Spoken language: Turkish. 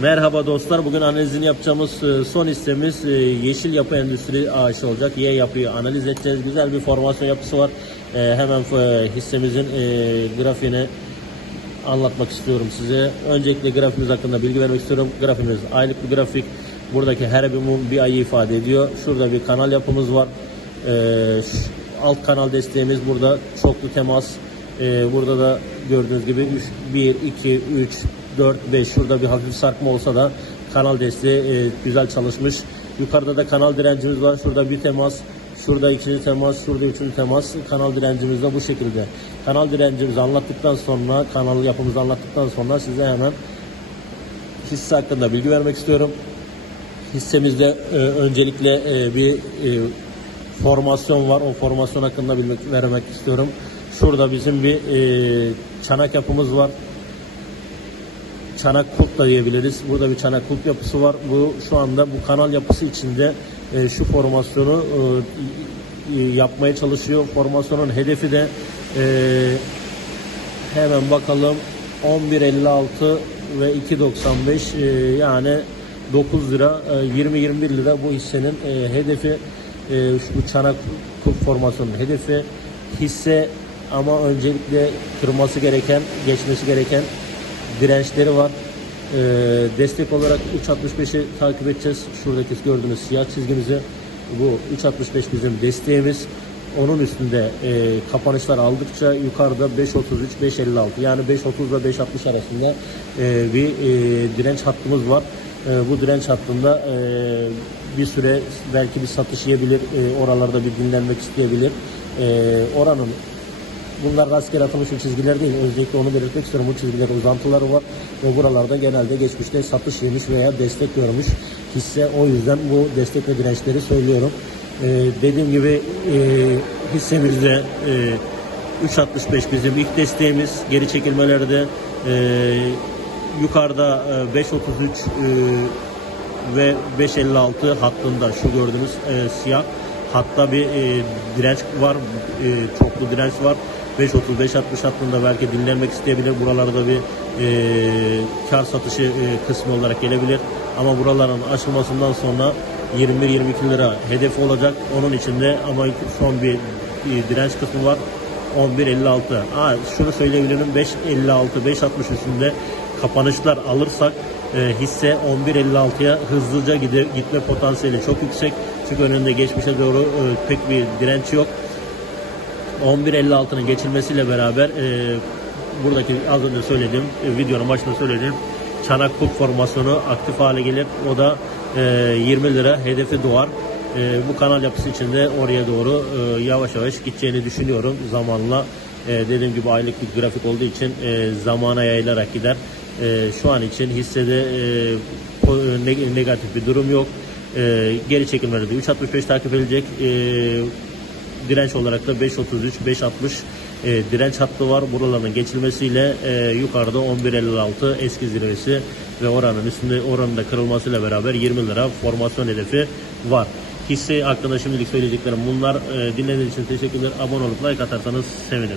Merhaba dostlar. Bugün analizini yapacağımız e, son hissemiz e, Yeşil Yapı Endüstri AŞ olacak. Y yapıyı analiz edeceğiz. Güzel bir formasyon yapısı var. E, Hemen hissemizin grafiğini anlatmak istiyorum size. Öncelikle grafimiz hakkında bilgi vermek istiyorum. Grafimiz aylık bir grafik. Buradaki her bir mum bir ayı ifade ediyor. Şurada bir kanal yapımız var. Alt kanal desteğimiz burada. Çoklu temas. Burada da gördüğünüz gibi 1, 2, 3, 4, 5 şurada bir hafif sarkma olsa da kanal desteği e, güzel çalışmış. Yukarıda da kanal direncimiz var. Şurada bir temas, şurada ikinci temas, şurada üçüncü temas. Kanal direncimiz de bu şekilde. Kanal direncimizi anlattıktan sonra, kanal yapımızı anlattıktan sonra size hemen hisse hakkında bilgi vermek istiyorum. Hissemizde e, öncelikle e, bir e, formasyon var. O formasyon hakkında bilmek, vermek istiyorum. Şurada bizim bir e, çanak yapımız var. Çanak kulp da diyebiliriz. Burada bir çanak kulp yapısı var. Bu şu anda bu kanal yapısı içinde e, şu formasyonu e, yapmaya çalışıyor. Formasyonun hedefi de e, hemen bakalım 11.56 ve 2.95 e, yani 9 lira e, 20-21 lira bu hissenin e, hedefi e, şu çanak kulp formasyonun hedefi hisse ama öncelikle kırması gereken geçmesi gereken dirençleri var. Ee, destek olarak 3.65'i takip edeceğiz. Şuradaki gördüğünüz siyah çizgimizi. Bu 3.65 bizim desteğimiz. Onun üstünde e, kapanışlar aldıkça yukarıda 5.33, 5.56 yani 5.30 ile 5.60 arasında e, bir e, direnç hattımız var. E, bu direnç hattında e, bir süre belki bir satış yiyebilir, e, oralarda bir dinlenmek isteyebilir. E, oranın Bunlar rastgele atılmış bir çizgiler değil. Öncelikle onu belirtmek istiyorum. Bu çizgiler uzantıları var ve buralarda genelde geçmişte satış yemiş veya destek görmüş hisse. O yüzden bu destek ve dirençleri söylüyorum. Ee, dediğim gibi e, hissemizde e, 3.65 bizim ilk desteğimiz. Geri çekilmelerde e, yukarıda e, 5.33 e, ve 5.56 hattında şu gördüğünüz e, siyah hatta bir e, direnç var, e, çoklu direnç var. 5.35-60 hattında belki dinlenmek isteyebilir. Buralarda bir e, kar satışı e, kısmı olarak gelebilir. Ama buraların aşılmasından sonra 21-22 lira hedef olacak. Onun içinde ama son bir e, direnç kısmı var. 11.56. Ha, şunu söyleyebilirim 5.56 5.60 üstünde kapanışlar alırsak e, hisse 11.56'ya hızlıca gide, gitme potansiyeli çok yüksek. Çünkü önünde geçmişe doğru e, pek bir direnç yok. 11.56'nın geçilmesiyle beraber e, buradaki az önce söylediğim e, videonun başında söylediğim çanak kulp formasyonu aktif hale gelir. O da e, 20 lira hedefi doğar. E, bu kanal yapısı içinde oraya doğru e, yavaş yavaş gideceğini düşünüyorum zamanla. E, dediğim gibi aylık bir grafik olduğu için e, zamana yayılarak gider. E, şu an için hissede e, neg- negatif bir durum yok. E, geri çekimlerde de 3.65 takip edilecek. E, direnç olarak da 5.33, 5.60 e, direnç hattı var. Buraların geçilmesiyle e, yukarıda 11.56 eski zirvesi ve oranın üstünde oranın da kırılmasıyla beraber 20 lira formasyon hedefi var. Hisse hakkında şimdilik söyleyeceklerim bunlar. E, dinlediğiniz için teşekkürler. Abone olup like atarsanız sevinirim.